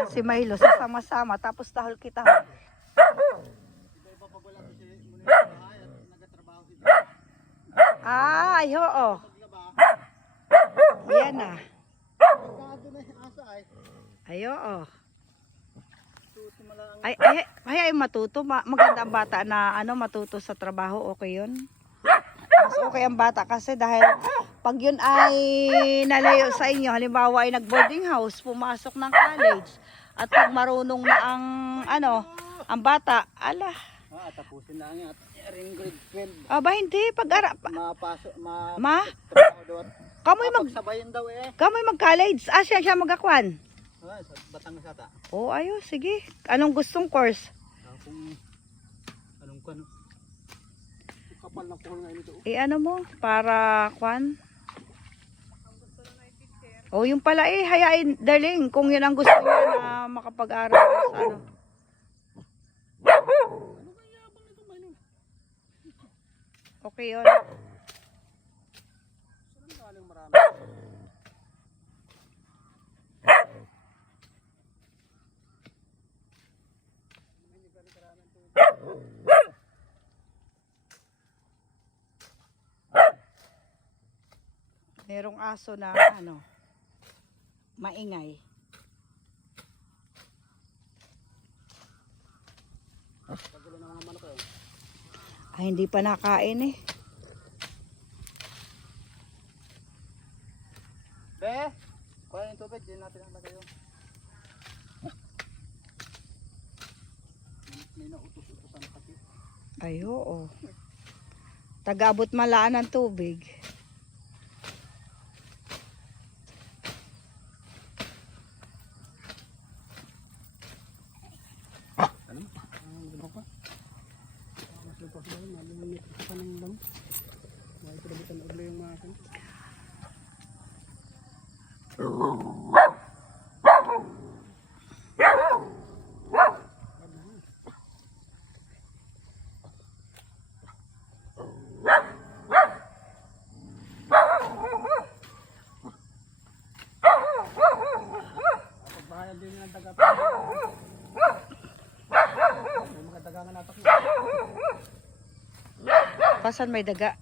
yan si Milo, sasama-sama, tapos tahol kita. Ay, oo. Yan na. Ay, oo. Ay, matuto. Maganda ang bata na matuto sa trabaho. Okay yun. Mas okay ang bata kasi dahil pag yun ay nalayo sa inyo, halimbawa ay nag-boarding house, pumasok ng college, at pag marunong na ang bata, tapusin na nga. Ring grade 12. Aba, hindi. Pag-ara. Mapasok, Kamoy kamoy mag-college. Siya mag-akwan. Sa Batangas ata. Oh, ayos. Sige. Anong gustong course? Anong kano? Kapal na po nga ito. Ano mo? Para kwan? Oh, yung pala hayain, darling. Kung yun ang gusto niya na makapag-aral sa Okay yun. Merong aso na maingay. Ay, hindi pa nakain Kuha yung tubig, din natin ang lagay yun. May nautos-utosan kasi. Ay, oo. Taga-abot malaan ng tubig. Pasan may daga?